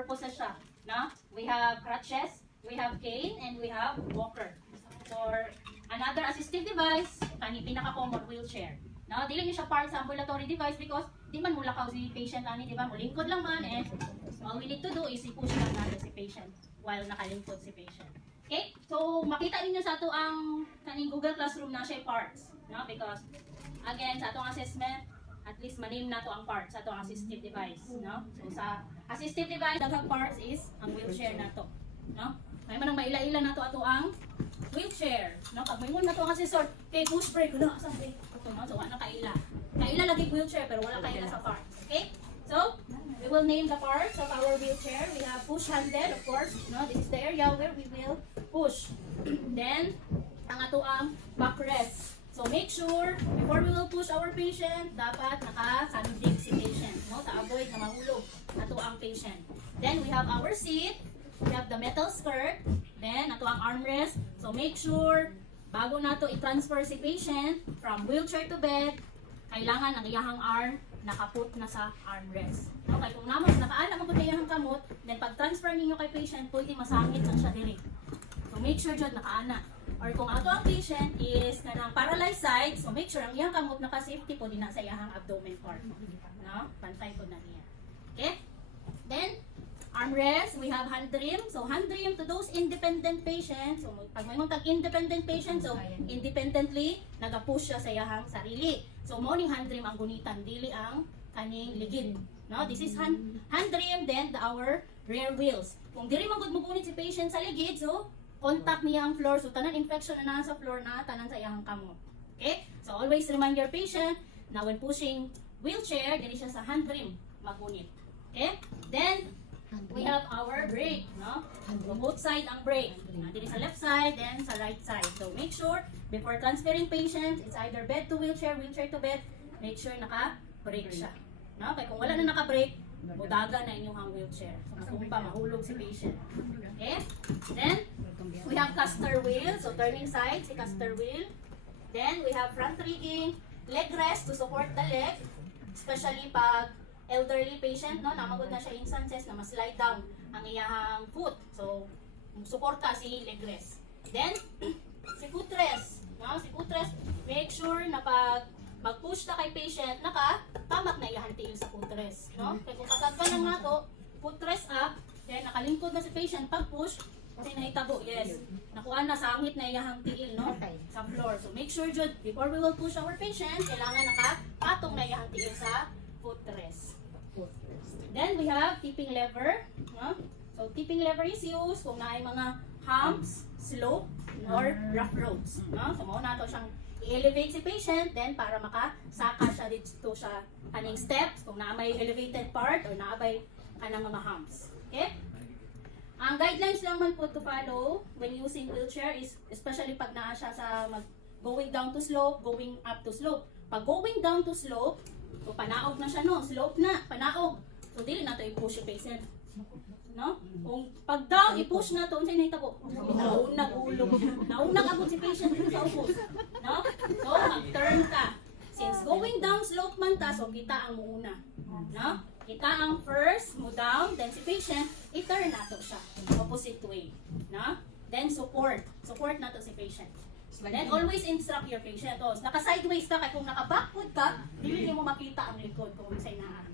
purposes siya, no? We have crutches, we have cane, and we have walker. For another assistive device, kani pinaka-common wheelchair. No, dili niyo siya part sa ambulatory device because di man mulakaw si patient ani, di ba? Mulingkod lang man and all we need to do is i-push lang natin si patient while nakalingkod si patient. Okay? So makita ninyo sa ato ang kaning Google Classroom na siya parts, no? Because again sa atong assessment, at least manim na to ang parts sa atong assistive device, no? So sa assistive device, daghang parts is ang wheelchair na to, no? May man ang maila-ila na to ato ang wheelchair, no? Pag may na to ang assessor, kay push brake na sa brake. No? So, wala kaila. Kaila lagi wheelchair, pero wala kaila sa parts. Okay? So, we will name the parts of our wheelchair. We have push handle, of course. No? This is the area where we will push. Then, ang ato ang backrest. So, make sure, before we will push our patient, dapat nakasandig si patient. No? Ta-avoid na mahulog ato ang patient. Then, we have our seat. We have the metal skirt. Then, ato ang armrest. So, make sure, bago nato i-transfer si patient from wheelchair to bed, kailangan ang iyahang arm nakaput na sa armrest. Okay, kung nakaana mo po na iyahang kamot, then pag-transfer ninyo kay patient, pwede masangit lang siya diri. So make sure dyan nakaana. Or kung ato ang patient is kanang paralyzed side, so make sure ang iyahang kamot naka-safety po din na sa iyahang abdomen part. No? Pantay po na niya. Okay? Then, armrest, we have hand trim. So, hand trim to those independent patients. So, pag may mga independent patient, so, independently, nag-push siya sa iyahang sarili. So, morning hand trim ang gunitan, dili ang kaning ligid. No? This is hand trim, then our rear wheels. Kung dili magunit si patient sa ligid, so, contact niya ang floor. So, tanan infection na nasa floor na, tanan sa iyahang kamot. Okay? So, always remind your patient na when pushing wheelchair, dili siya sa hand trim magunit. Okay? Then, we have our brake, no? So, both side ang brake. Dito sa left side, then sa right side. So, make sure, before transferring patient, it's either bed to wheelchair, wheelchair to bed, make sure naka-brake siya. No? Kaya kung wala na naka-brake, mudaga na inyong wheelchair. So, kung pa, mahulog si patient. Okay? Then, we have caster wheel. So, turning side, si caster wheel. Then, we have front rigging, leg rest to support the leg, especially pag elderly patient, no, namagod na siya instances na ma-slide down ang iyahang foot. So, suporta si leg rest. Then, si footrest. No? Si footrest, make sure na pag mag-push na kay patient, naka-tamak na iyahang tiil sa footrest. No? Kaya kung kasagpan lang nato, footrest up, then nakalingkod na si patient, pag-push, kasi nahitabo, yes. Nakuha na, sangit na iyahang tiil, no? Sa floor. So, make sure, Jude, before we will push our patient, kailangan naka-patong na iyahang tiil sa footrest. Then we have tipping lever, no? So tipping lever is used kung naay mga humps, slope, or rough roads, no? So mao nato siyang i-elevate si patient, then para makasaka siya dito sa kaning steps kung naa may elevated part or naa may kanang mga humps. Okay? Ang guidelines lang man po to follow when using wheelchair is especially pag naa siya sa going down to slope, going up to slope. Pag going down to slope, so panaog na siya, no? Slope na, panaog. So, dili na ito i-push yung patient. No? Kung pag down, i-push na ito, unsay na itabo? Naunag ulog. Naunag agad si patient sa upos. No? So, mag-turn ka. Since going down slope man ta, so kita ang muuna. No? Kita ang first, mo down, then si patient, i-turn na ito siya. Opposite way. No? Then, support. Support na ito si patient. Then, always instruct your patient. O, naka-sideways ka, kaya kung naka-backward ka, hindi mo makita ang likod kung unsay na.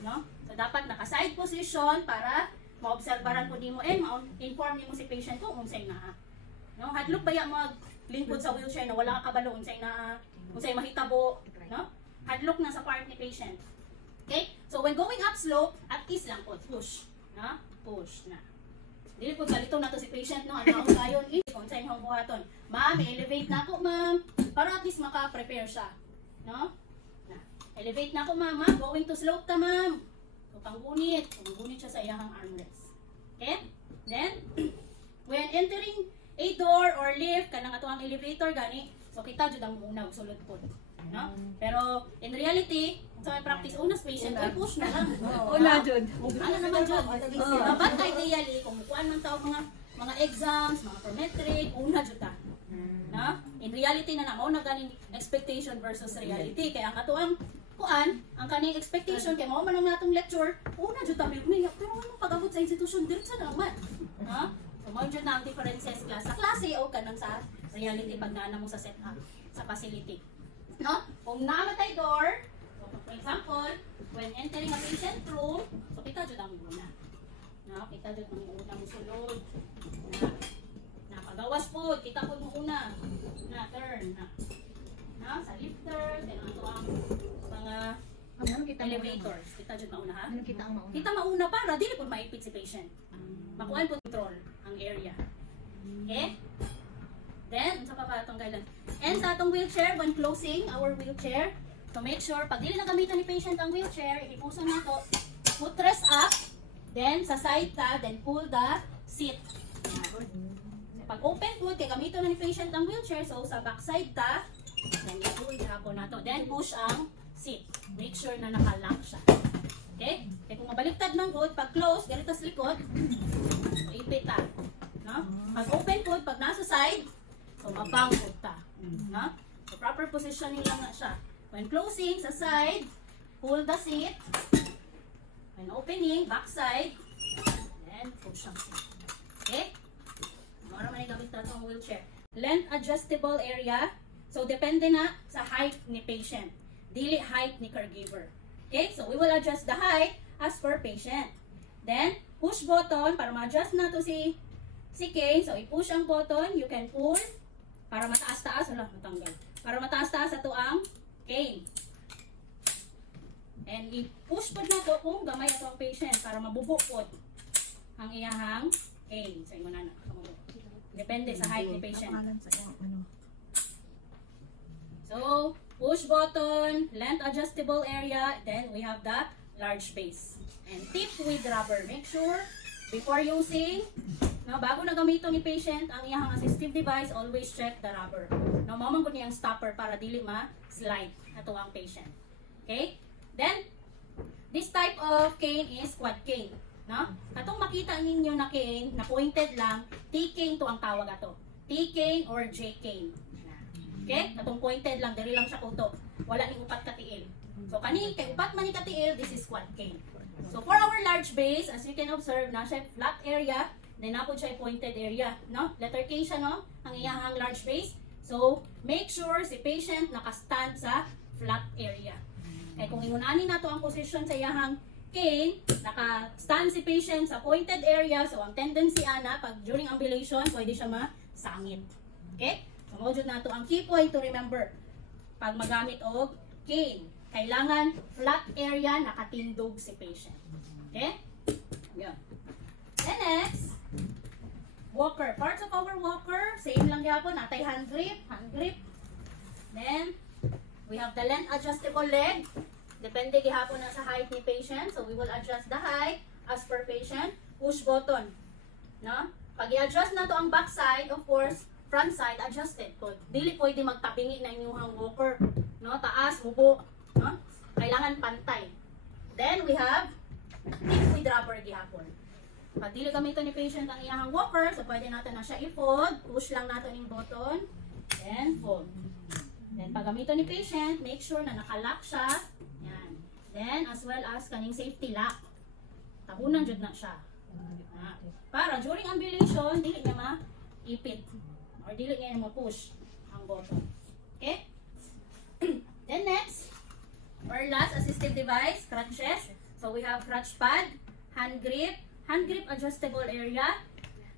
No? So, dapat naka-side position para maobserbaran ko nimo and ma-inform nimo si patient kung unsay na. No? Hadlok baya maglingkod sa wheelchair na wala ka kabalo unsay na, unsay mahitabo, no? Hadlok na sa part ni patient. Okay? So, when going up slope, at least lang po, push. No? Push na. Dili po salito na to si patient, no? Ano ang sayon? Kung unsay imong buhaton. Ma'am, elevate na ako, ma'am. Para at least maka-prepare siya. No? Elevate na ako, ma'am. Going to slope ta, ma'am. So, panggunit. Panggunit siya sa iyahang armrest. Okay? Then, when entering a door or lift, kanang ato ang elevator, gani, so kita jud ang muna, sulod po. No? Pero, in reality, so may practice, unas patient, ay push na lang. Una jud. Ano naman jud? But ideally, kung kuhaan man tao mga exams, mga prometric, una jud ta. No? In reality na mao na ganing expectation versus reality. Kaya ang ato ang kuan, ang kaning expectation kay mao man ang natong lecture, una jud ta umiyak pero ano pag-abot sa institusyon diretso na naman. Ha? So mao jud na ang differences class sa klase o kanang sa reality pag naana mo sa setup sa facility. No? Kung namatay door, so for example, when entering a patient room, so kita jud ang una. No, kita jud ang una mo sulod. Na pagawas po, kita po mo una. Na turn na. Na sa lifters, then ato ang mga elevators. Kita jud mauna ha? Ano kita ang mauna? Kita mauna para dili pud maipit si patient. Makuan po control ang area. Okay? Then, sa pa itong guideline. And sa atong wheelchair, when closing our wheelchair, to make sure, pag dili na gamitan ni patient ang wheelchair, ipuson na to, footrest up, then sa side ta, then pull the seat. Pag open po, kaya gamitan na ni patient ang wheelchair, so sa back side ta, then i-pull hapon na to. Then push ang seat. Make sure na naka-lock siya. Okay? Kaya kung mabaliktad ng good, pag close, ganito sa likod, so ipit ta. No? Pag open po, pag nasa side, so mabang po ta. No? So proper positioning lang na siya. When closing, sa side, pull the seat. When opening, back side, then push ang seat. Okay? Mara man gamit na itong wheelchair. Length adjustable area. So, depende na sa height ni patient. Dili height ni caregiver. Okay? So, we will adjust the height as per patient. Then, push button para ma-adjust na to si Kane. So, i-push ang button. You can pull para mataas-taas. Wala, matanggal. Para mataas-taas ito ang Kane. And i-push po na to kung gamay ito ang patient para mabubukod ang iyahang Kane. So, imo na na. Depende sa height ni patient. So, push button, length adjustable area, then we have the large base. And tip with rubber. Make sure, before using, no, bago na gamito ni patient ang iyang assistive device, always check the rubber. No, mamang niya ang stopper para dili ma-slide ato ang patient. Okay? Then, this type of cane is quad cane. No? Katong makita ninyo na cane, na pointed lang, T-cane to ang tawag ato. T-cane or J-cane. Okay? Katong pointed lang, diri lang siya kuto. Wala ning upat ka tiil. So kani kay upat man ni ka tiil, this is quad cane. So for our large base, as you can observe, na siya flat area, then napod siya pointed area, no? Letter K siya, no? Ang iyahang large base. So make sure si patient naka-stand sa flat area. Kay kung ingunani nato ang position sa iyahang cane, naka-stand si patient sa pointed area, so ang tendency ana pag during ambulation pwede siya masangit. Okay? So mao jud nato ang key point to remember pag magamit og cane. Kailangan flat area nakatindog si patient. Okay? Yan. Then next, walker. Parts of our walker, same lang gyapon, natay hand grip, hand grip. Then we have the length adjustable leg. Depende gihapon na sa height ni patient. So we will adjust the height as per patient. Push button. No? Pag i-adjust na to ang back side, of course, front side adjusted. So, dili pwede magtabingi na inyong walker. No? Taas, mubo. No? Kailangan pantay. Then we have tip with rubber gihapon. Pag dili gamiton ni patient ang iyang walker, so pwede natin na siya i-fold. Push lang natin yung button. Then fold. Then pag gamiton ni patient, make sure na nakalock siya. Yan. Then as well as kaning safety lock. Tabunan jud na siya. Para during ambulation, dili niya ma-ipit. Or dili niya ma-push ang button. Okay? Then next, our last assistive device, crutches. So we have crutch pad, hand grip adjustable area,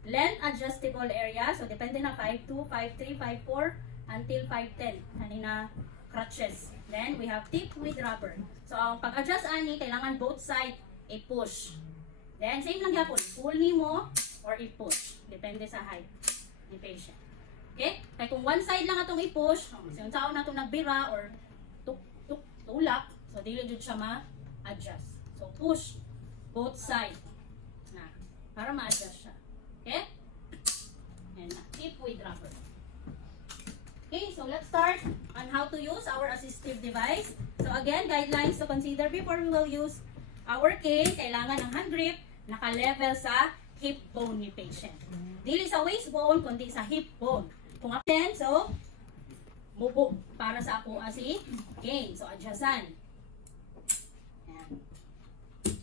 length adjustable area. So depende na 5'2", 5'3", 5'4", until 5'10". Kanina crutches. Then we have tip with rubber. So ang pag-adjust ani, kailangan both side i-push. Then same lang yapon, pull nimo or i-push. Depende sa height ni patient. Okay? Kaya kung one side lang atong i-push, yung tao na itong nagbira or tulak, so dili jud siya ma-adjust. So push both side na para ma-adjust siya. Okay? And tip with rubber. Okay, so let's start on how to use our assistive device. So again, guidelines to consider before we will use our cane. Kailangan ang hand grip naka-level sa hip bone ni patient. Dili sa waist bone, kundi sa hip bone. Kung akin, so mubo para sa ako si cane. So adjustan.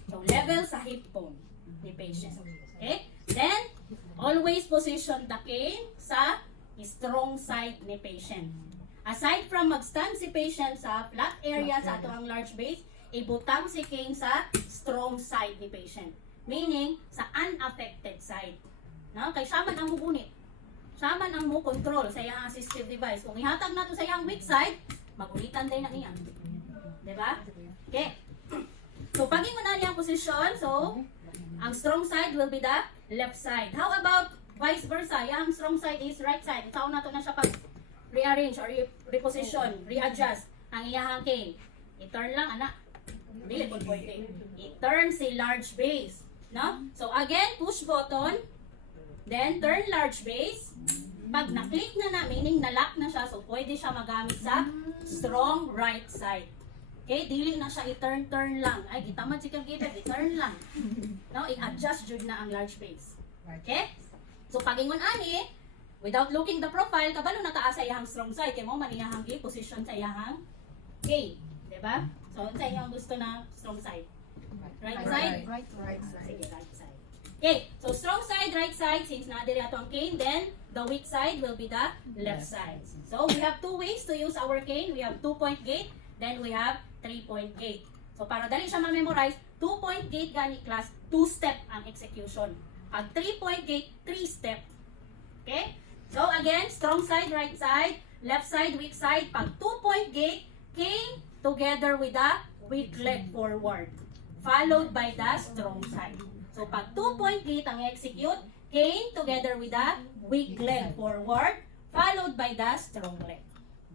So, level sa hip bone ni patient. Okay? Then, always position the cane sa strong side ni patient. Aside from mag-stand si patient sa flat area sa ato ang large base, ibutang si cane sa strong side ni patient. Meaning, sa unaffected side. No? Kay siya man ang mugunit. Siya man ang control sa iyang assistive device. Kung ihatag na to sa iyang weak side, magunitan din na niya. Diba? Okay. So, paging na niya ang position, so, ang strong side will be the left side. How about vice versa? Yung strong side is right side. Ikaw na to na siya pag rearrange or reposition, readjust ang iyahang cane. I-turn lang, anak. Dili po pwede. I-turn si large base. No? So, again, push button. Then, turn large base. Pag na-click na, meaning na-lock na siya, so pwede siya magamit sa strong right side. Okay? Dili na siya i-turn lang. Ay, gitamad si kang kita, i-turn lang. No? I-adjust jud na ang large base. Okay? So, pag-ingon ani, without looking the profile, kabalo na taas sa iyang strong side. Kaya mo maniyahang position sa iyang cane. Diba? So, sa iyang gusto na strong side. Right side? Right side. Sige, right side. Okay, so strong side, right side, since na-diri ato ang cane, then the weak side will be the left side. So, we have two ways to use our cane. We have 2-point gate, then we have 3-point gate. So, para dali siya ma-memorize, 2-point gate gani class, 2-step ang execution. Pag 3-point gate, 3-step. Okay? So, again, strong side, right side, left side, weak side. Pag 2-point gate, cane together with the weak leg forward, followed by the strong side. So, pag 2-point gate ang execute, cane together with the weak leg forward, followed by the strong leg.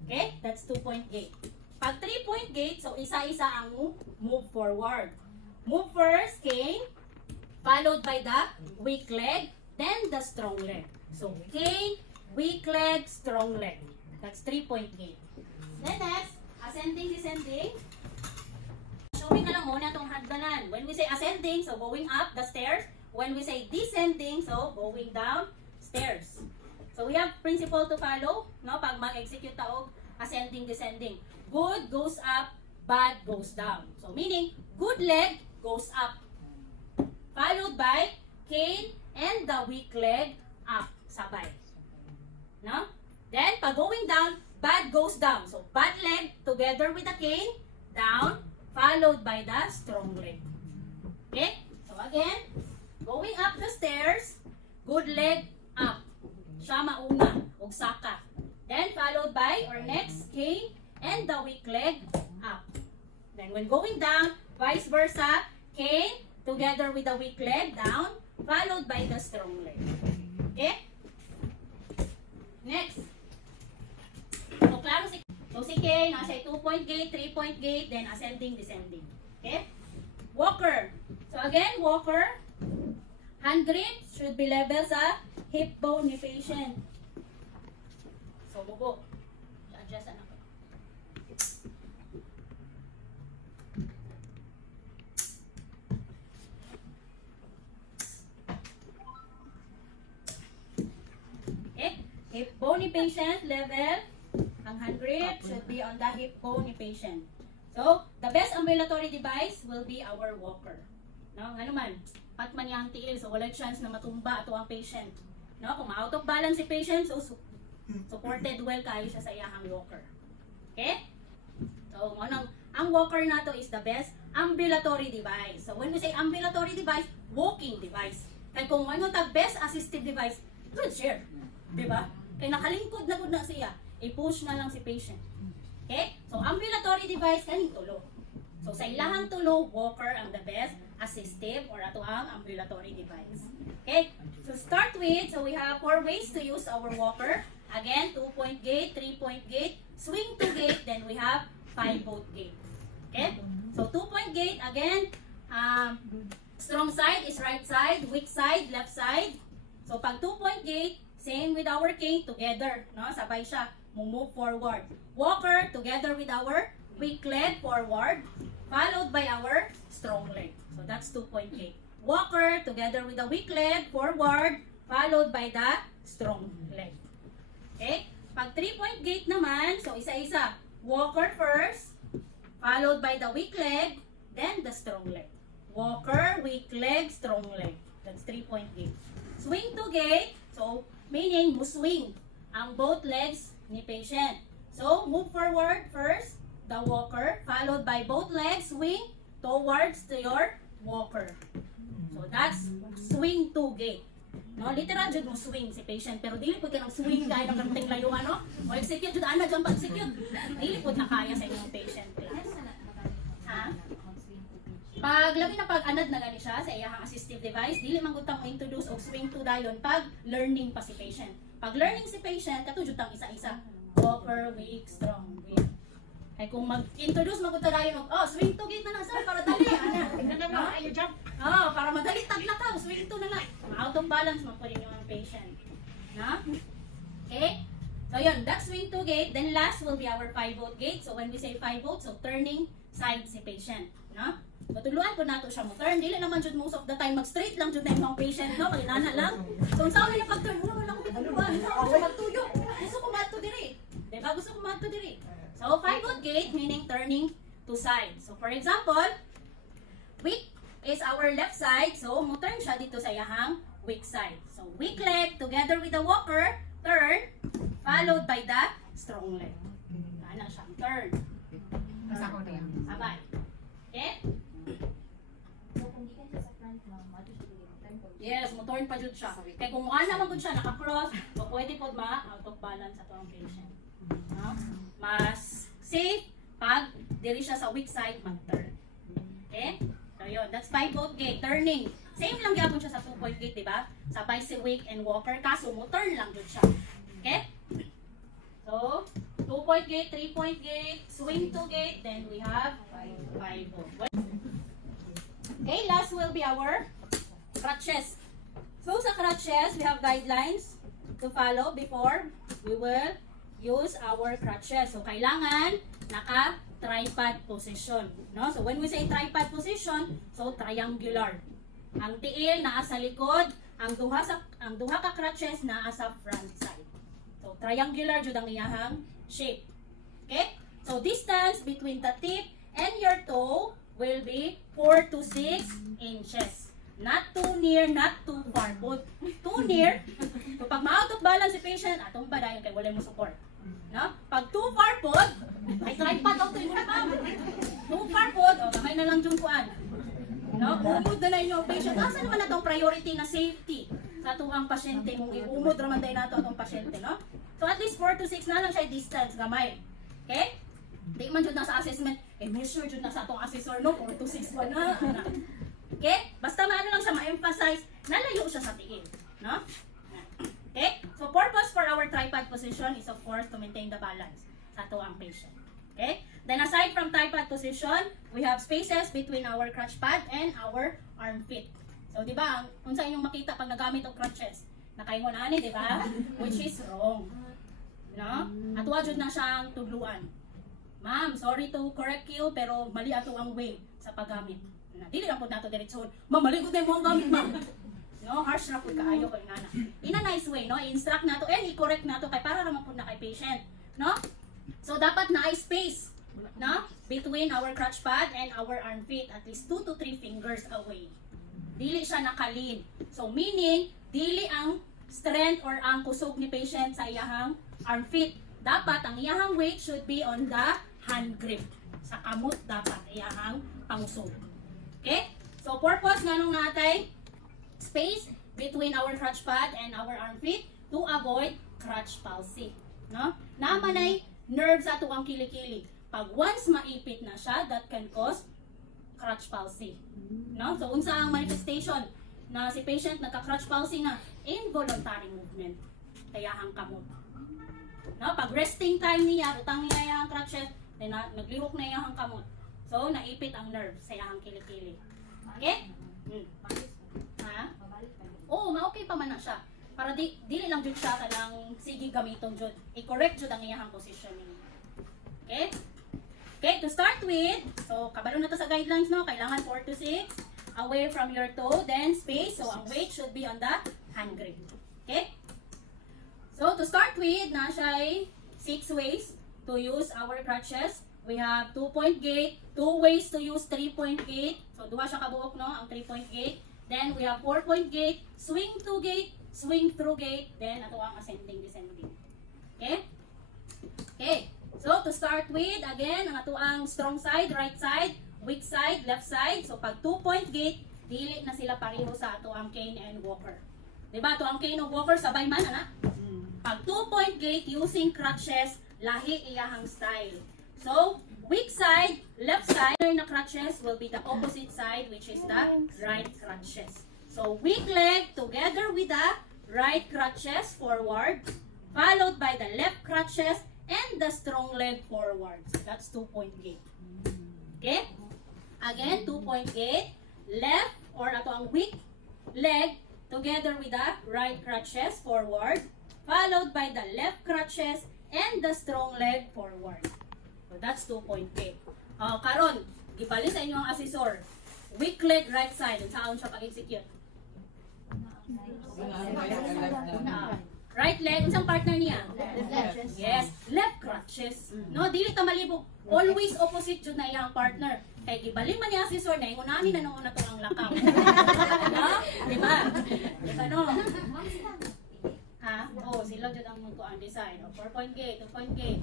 Okay? That's 2-point gate. Pag 3-point gate, so isa-isa ang move forward. Move first, cane, followed by the weak leg, then the strong leg. So, cane, weak leg, strong leg. That's 3-point gate. Then next, ascending, descending. Showing na lang muna itong hagdanan. When we say ascending, so going up the stairs. When we say descending, so going down stairs. So we have principle to follow, no? Pag mag-execute taog ascending, descending. Good goes up, bad goes down. So meaning, good leg goes up. Followed by cane and the weak leg up, sabay. No? Then, pag going down, bad goes down. So bad leg together with the cane, down, followed by the strong leg. Okay? So again, going up the stairs, good leg up. Siya mauna, ug saka. Then followed by, or next, cane and the weak leg up. Then when going down, vice versa, cane together with the weak leg down, followed by the strong leg. Okay? Next. So, klaro si So, si K, nasa 2-point gate, 3-point gate, then ascending, descending. Okay? Walker. So, again, walker. Hand grip should be level sa hip bone ni patient. So, bubo. I-adjust na ako. Okay? Hip bone ni patient, level. Ang hand grip should be on the hip bone ni patient. So, the best ambulatory device will be our walker. No? Ano man, pat man yung tiil, so wala chance na matumba ato ang patient. No? Kung ma-out of balance si patient, so supported well kayo siya sa iyang walker. Okay? So, ang walker na to is the best ambulatory device. So, when we say ambulatory device, walking device. Kaya kung ano ta best assistive device, wheelchair. Diba? Kaya nakalingkod na gud na siya. I-push na lang si patient. Okay? So, ambulatory device, kaning tulo. So, sa ilahang tulo, walker ang the best assistive or ato ang ambulatory device. Okay? So, start with, so we have 4 ways to use our walker. Again, 2-point gate, 3-point gate, swing to gate, then we have 5-point gate. Okay? So, 2-point gate, again, strong side is right side, weak side, left side. So, pag 2-point gate, same with our cane, together. No? Sabay siya. Move forward. Walker together with our weak leg forward, followed by our strong leg. So that's 2-point gate. Walker together with the weak leg forward, followed by the strong leg. Okay? Pag 3-point gate naman, so isa-isa. Walker first, followed by the weak leg, then the strong leg. Walker, weak leg, strong leg. That's 3-point gait. Swing to gait, so meaning mo swing ang both legs ni patient. So move forward first, the walker, followed by both legs, swing towards to your walker. So that's swing to gait. No, literal jud mo swing si patient, pero dili pud ka nang swing dahil ang kanting layo ano. O execute jud ana jud pag-execute. Dili pud na kaya sa inyong patient. Ha? Pag labi na pag anad na gani siya sa iyang assistive device, dili man gud ta mo introduce og swing to dayon pag learning pa si patient. Pag learning si patient, kato jud tang isa-isa. Walker, weak, strong, weak. Kay kung mag-introduce magud ta dayon og swing to gait na sir para dali ana. Ayo jump. Para madali taglakaw, swing to na. Out of balance man pud yung patient. Na? Okay? So yun, that's swing to gait. Then last will be our 5-volt gait. So when we say 5-volt, so turning side si patient, no? Matuluan ko nato siya mo turn. Dili naman jud most of the time mag-straight lang jud na yung patient, no? Paginana lang. So sa amin na pag-turn, wala ko matuluan. Gusto ko magtuyo. Gusto ko mato diri. Diba? Gusto ko mato diri. So 5-volt gait meaning turning to side. So for example, weak is our left side. So mo turn siya dito sa iyahang weak side. So weak leg together with the walker, turn, followed by the strong leg. Ana siya, turn. Sabay. Okay? Yes, mo turn pa jud siya. Kaya kung ana man gud siya naka-cross, pwede pod ma-out of balance ato ang patient. No? Mas safe pag diri siya sa weak side mag-turn. Okay? So yun, that's 5-volt gait, turning. Same lang gyapon siya sa 2-point gait, di ba? Sabay si weak and walker, kaso mo turn lang jud siya. Okay? So, 2-point gait, 3-point gait, swing to gait, then we have 5-volt. Okay, last will be our crutches. So sa crutches, we have guidelines to follow before we will use our crutches. So kailangan naka-tripod position, no? So when we say tripod position, so triangular. Ang tiil naa sa likod, ang duha ka crutches naa sa front side. So triangular jud ang iyahang shape. Okay? So distance between the tip and your toe will be 4 to 6 inches. Not too near, not too far. But too near, so pag ma-out of balance si patient, atong ba dahil kay wala mo support. No? Pag too far po, ay tripod out to muna ma'am. Too far po, kamay na lang yung kuan. No? Umod na na yung patient. Asa naman natong priority na safety sa tuwang pasyente kung iumod raman tayo nato atong pasyente, no? So at least 4 to 6 na lang siya distance, gamay. Okay? Di man jud na sa assessment, measure jud na sa atong assessor, no? 4 to 6 pa na. Okay? Basta maano lang siya ma-emphasize, nalayo siya sa tingin, no? Okay? So purpose for our tripod position is of course to maintain the balance sa tuwang patient. Okay? Then aside from tripod position, we have spaces between our crutch pad and our armpit. So di ba, unsa inyong makita pag nagamit og crutches? Nakaingon ani, di ba? Which is wrong. No? At wajud na siyang tudluan. Ma'am, sorry to correct you, pero mali ato ang way sa paggamit. Dili lang po nato diretsyon. Ma'am, mali ko mo ang gamit, ma'am. No, harsh na po kaayo ko inana. In a nice way, no? I-instruct nato and i-correct nato kay para naman po na kay patient, no? So dapat na space, no? Between our crutch pad and our armpit, at least 2 to 3 fingers away. Dili siya nakalin. So meaning, dili ang strength or ang kusog ni patient sa iyahang armpit. Dapat ang iyahang weight should be on the hand grip. Sa kamot dapat iyahang pangusog. Okay? So purpose nganong natay space between our crutch pad and our armpit to avoid crutch palsy, no? Naman ay nerve sa tuwang kilikili. Pag once maipit na siya, that can cause crutch palsy, no? So unsa ang manifestation na si patient nagka-crutch palsy na? Involuntary movement kayahang kamot. No, pag resting time niya, utang niya yung crutches, then naglihok na yung kamot. So naipit ang nerve sa iyang kilikili. Okay? Ha? Oo, okay pa man na siya. Para dili lang jud siya kanang sige gamiton jud. I-correct jud ang iyang positioning. Okay? Okay, to start with, so kabalo na to sa guidelines, no? Kailangan 4 to 6 away from your toe, then space. So ang weight should be on the hand grip. Okay? So to start with, na siya 6 ways to use our crutches. we have 2-point gate, 2 ways to use 3-point gate. So, duha siya kabuok, no? Ang 3-point gate. Then, we have 4-point gate, swing to gate, swing through gate. Then, ato ang ascending, descending. Okay? Okay. So, to start with, again, ang ato ang strong side, right side, weak side, left side. So, pag 2-point gate, dili na sila pareho sa ato ang cane and walker. Diba? Ito ang cane and walker, sabay man, ana? Pag 2-point gate, using crutches, lahi iyahang style. So, weak side, left side na crutches will be the opposite side, which is the right crutches. So, weak leg together with the right crutches forward, followed by the left crutches and the strong leg forward. So, that's 2-point gate. Okay? Again, 2-point gate, left or ato ang weak leg together with the right crutches forward, followed by the left crutches and the strong leg forward. So that's 2-point gate. Karon, gibali sa inyong assessor. Weak leg right side, saan siya pag-execute? Right leg, isang partner niya? Yes, left crutches. No, dili ta malibog. Always opposite jud na iyang partner. Kay gibali man ni assessor na ingon nani na nung una to ang lakaw. No? Di ba? Diba no? Ha? Oh, sila jud ang magkuan design. 4-point gate, 2-point gate.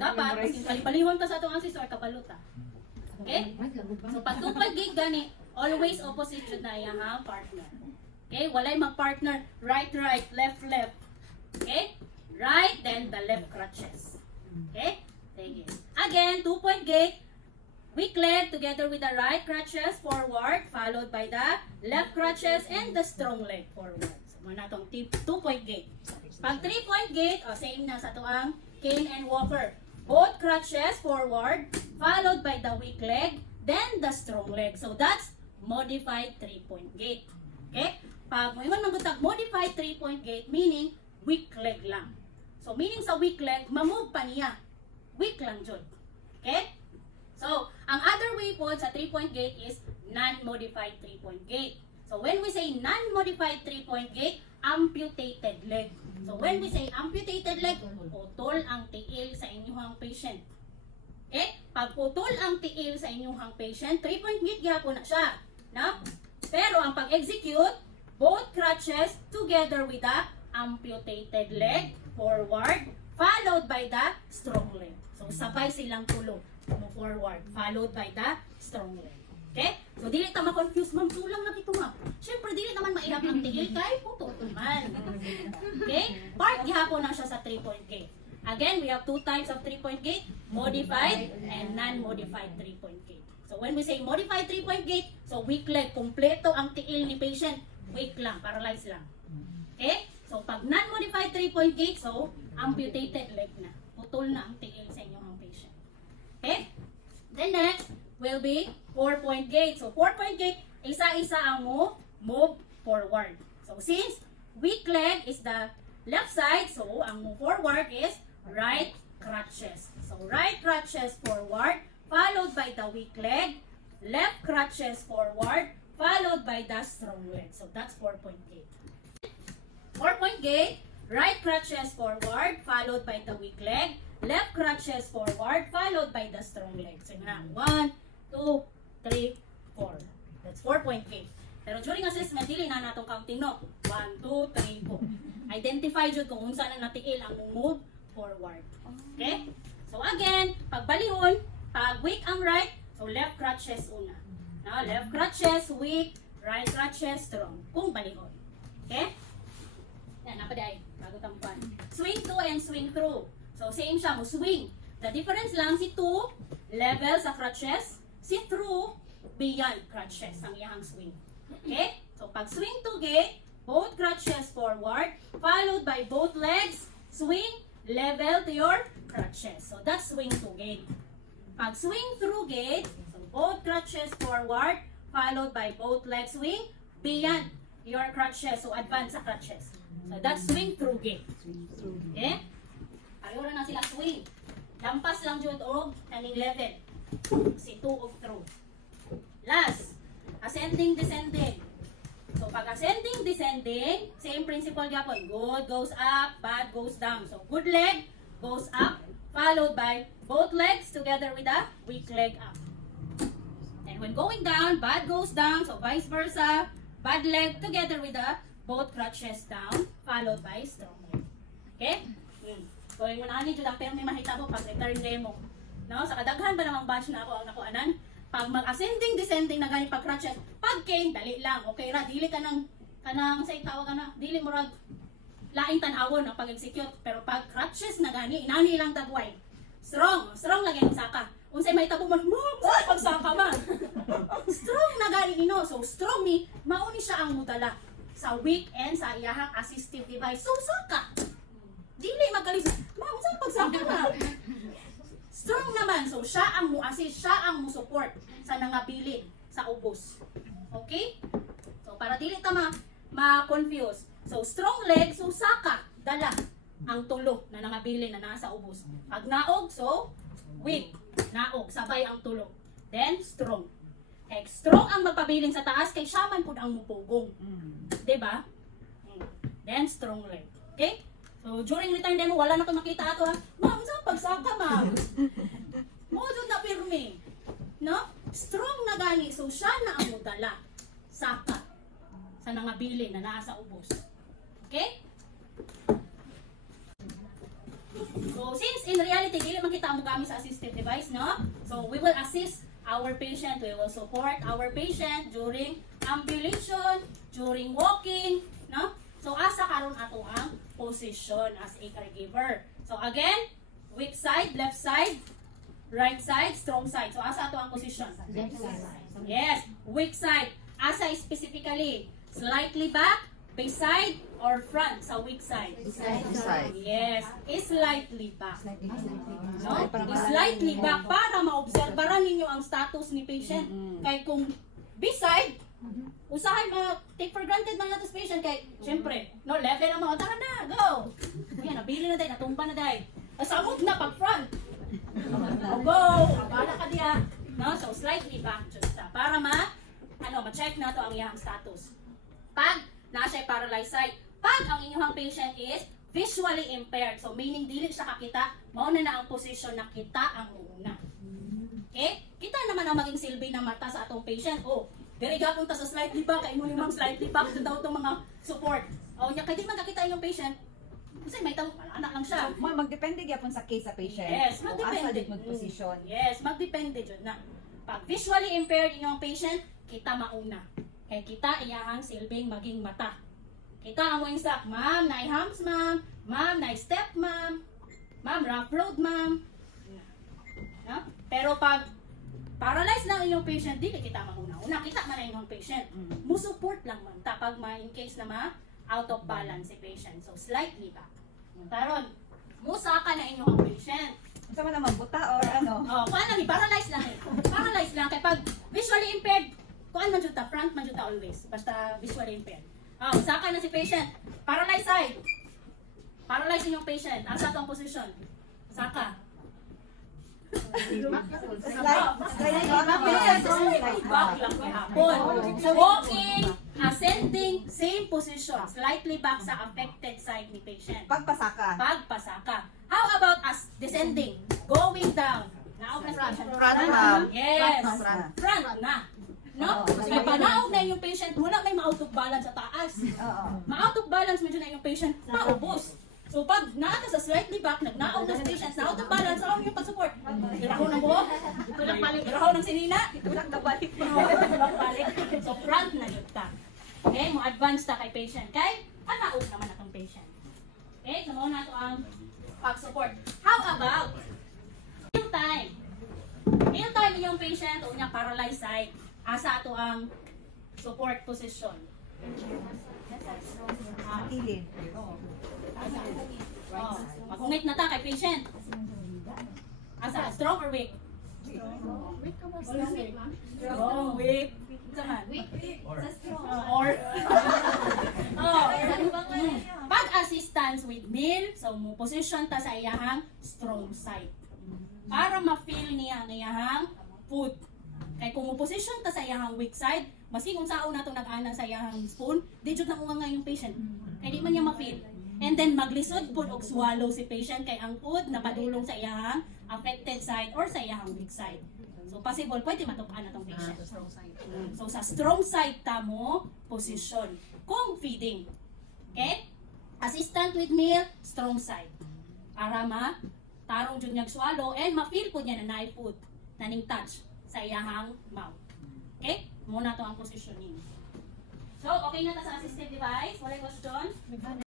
Dapat palipalihon ta sa atong assessor kabaluta. Okay? So pag 2-point gate gani, always opposite jud na iyang partner. Okay? Walay mag-partner right, left. Okay? Right, then the left crutches. Okay? Sige. Again, 2-point gate. Weak leg together with the right crutches forward, followed by the left crutches and the strong leg forward. So, muna itong 2-point gate. Pag 3-point gate, same na sa tuang cane and walker. Both crutches forward, followed by the weak leg, then the strong leg. So, that's modified 3-point gate. Okay? Pag may manggutag modified 3-point gate, meaning weak leg lang. So, meaning sa weak leg, mamove pa niya. Weak lang jud. Okay? So, ang other way po sa 3-point gate is non-modified 3-point gate. So, when we say non-modified 3-point gate, amputated leg. So, when we say amputated leg, putol ang tiil sa inyong patient. Okay? Pag putol ang tiil sa inyong patient, 3-point gate gyapon na siya. No? Pero ang pag-execute, both crutches together with the amputated leg forward, followed by the strong leg. So, sabay silang tulo. Move forward, followed by the strong leg. Okay? So, dili ta ma-confuse, ma'am, tulang na ito, ma'am. Siyempre, dili naman maihap ang tigil kay puto man. Okay? Part gihapon na siya sa 3-point gate. Again, we have 2 types of 3-point gate, modified and non-modified 3-point gate. So, when we say modified 3-point gate, so weak leg, kompleto ang tiil ni patient, weak lang, paralyzed lang. Okay? So, pag non-modified 3-point gate, so, amputated leg na. Putol na ang tiil sa inyong patient. Okay? Then next will be 4-point gate. So, 4-point gate, isa-isa ang move forward. So, since weak leg is the left side, so, ang move forward is right crutches. So, right crutches forward, followed by the weak leg, left crutches forward, followed by the strong leg. So, that's 4-point gate. 4-point gate, right crutches forward, followed by the weak leg, left crutches forward, followed by the strong leg. So, na 1, 2, 3, 4. That's 4-point gate. Pero during assessment, dili na natong counting, no? 1, 2, 3, 4. Identify jud kung unsa na natiil ang move forward. Okay? So, again, pagbalihon, pag weak ang right, so left crutches una. Now, left crutches, weak, right crutches, strong. Kung balihon. Okay? Yan, napaday. Bago tampan. Swing to and swing through. So, same siya mo, swing. The difference lang, si to, level sa crutches, si through, beyond crutches, ang iyang swing. Okay? So, pag swing to gate, both crutches forward, followed by both legs, swing, level to your crutches. So, that's swing to gate. Pag swing through gate, so both crutches forward, followed by both legs, swing, beyond your crutches. So, advance sa crutches. So, that's swing through gate. Okay? Pareho na sila swing. Lampas lang jud og kaning level. Si 2 og through. Last, ascending, descending. So, pag ascending, descending, same principle gapon. Good goes up, bad goes down. So, good leg goes up, followed by both legs together with the weak leg up. And when going down, bad goes down, so vice versa. Bad leg together with the both crutches down, followed by strong leg. Okay? So, yung muna jud ang pero may mahita mo pag return demo. No? Sa kadaghan ba namang batch na ako ang nakuanan? Pag mag-ascending, descending na ganit pag crutches, pag cane, dali lang. Okay ra, dili ka nang sa itawag ka na, dili mo rag laing tanawon ang pag-execute. Pero pag crutches na gani, inani lang dagway. Strong lang yung saka. Unsay may tabo man, pagsaka man. Strong na gani ino. So strong ni, mauni siya ang mudala sa weak and sa iyahang assistive device. So saka. Dili magalis. Unsay pagsaka na. Strong naman, so siya ang mu-assist, siya ang mu-support sa nangabilin sa ubos. Okay? So para dili ta ma-confuse. So strong leg, so saka, dala ang tulo na nangabilin na nasa ubos. Pag naog, so weak, naog, sabay ang tulo. Then strong. Kay strong ang magpabiling sa taas, kay siya man pud ang mupugong. Diba? Then strong leg. Okay? So, during return demo, wala na ko makita ato ha. Ma'am, saan pagsaka, ma'am? Modod na pirmi. No? Strong na gani. So, siya na ang mudala. Saka. Sa nangabili na nasa ubos. Okay? So, since in reality, dili makita mo gamit sa assistive device, no? So, we will assist our patient. We will support our patient during ambulation, during walking, no? So, asa karon ato ang position as a caregiver. So, again, weak side, left side, right side, strong side. So, asa ato ang position? Left side. Yes, weak side. Asa specifically? Slightly back, beside, or front sa weak side? Side. Yes, slightly back. No? Para Slightly back para maobserbaran ninyo ang status ni patient. Kay kung beside, usahay take for granted mga natos patient kay syempre no level ang mga tahan na go kuya nabili na day natumba na day asamot na pag front go bala ka diya no so slightly back just para ma-check na to ang iyang status pag na siya paralyzed side pag ang inyong patient is visually impaired so meaning dili siya kakita mao na ang position na kita ang una okay kita naman ang maging silbi ng mata sa atong patient Diri gapon ta sa slightly back, kay mo limang slightly back sa daw itong mga support. Nya kay di man kakita yung patient. Kasi may anak lang siya. So, magdepende gyapon sa case sa patient. Yes, magdepende. Mag-position. Yes, magdepende jud na. Pag visually impaired inyong patient, kita mauna. Kay kita iyahang silbing maging mata. Kita ang wing sack, ma'am, na hams ma'am, ma'am, na step ma'am, ma'am, rough road ma'am. No? Pero pag paralyzed lang inyong patient, dili kita mauna. Una, kita man na inyong patient. Musupport lang man. Tapag in case na out of balance si patient. So, slightly back. Karon, musaka na inyong patient. Sa man naman, buta or ano? Paano ni? Paralyzed lang eh. Paralyzed lang. Kaya pag visually impaired, kuan man juta, front man juta always. Basta visually impaired. Musaka na si patient. Paralyzed side. Paralyzed inyong patient. Asa itong position? Saka. Walking, ascending, same position, slightly back sa affected side ni patient. Pagpasaka. How about as descending, going down? Naog na Front, ma'am. Yes, Front. front na. No? Kaya panaog na yung patient, wala may ma-out of balance sa taas. Ma-out of balance medyo na yung patient, maubos. So pag naata sa slightly back, nagnaog na sa patient, na-out of balance, saan yung pag-support? Iraho ng buhok? Iraho ng sinina? Tulak na balik. Balik. So front na yun ta. Okay, mo advance ta kay patient. Kay, naog naman atong patient. Okay, so muna ito ang pag-support. How about meal time? Meal time yung patient, o niya paralyzed side, asa ito ang support position. Kilid. Magungit na ta kay patient. Asa, strong or weak? Strong, weak. Or pag-assistance with meal, so mo position ta sa iyahang strong side. Para ma-feel niya ang iyahang food. Kay kung mo position ta sa iyahang weak side, maski kung saan na itong nag-ana sa iyahang spoon, di jud na nga yung patient. Kaya di man niya ma-feel. And And then maglisod pud og swallow si patient kay ang food na padulong sa iyang affected side or sa iyang weak side. So possible pwede matukan na tong patient. So sa strong side ta mo position kung feeding. Okay? Assistant with meal, strong side. Para tarong jud niyag swallow and ma-feel po niya na naay food naning touch sa iyang mouth. Okay? Muna to ang positioning. So, okay na ta sa assistive device. Wala question?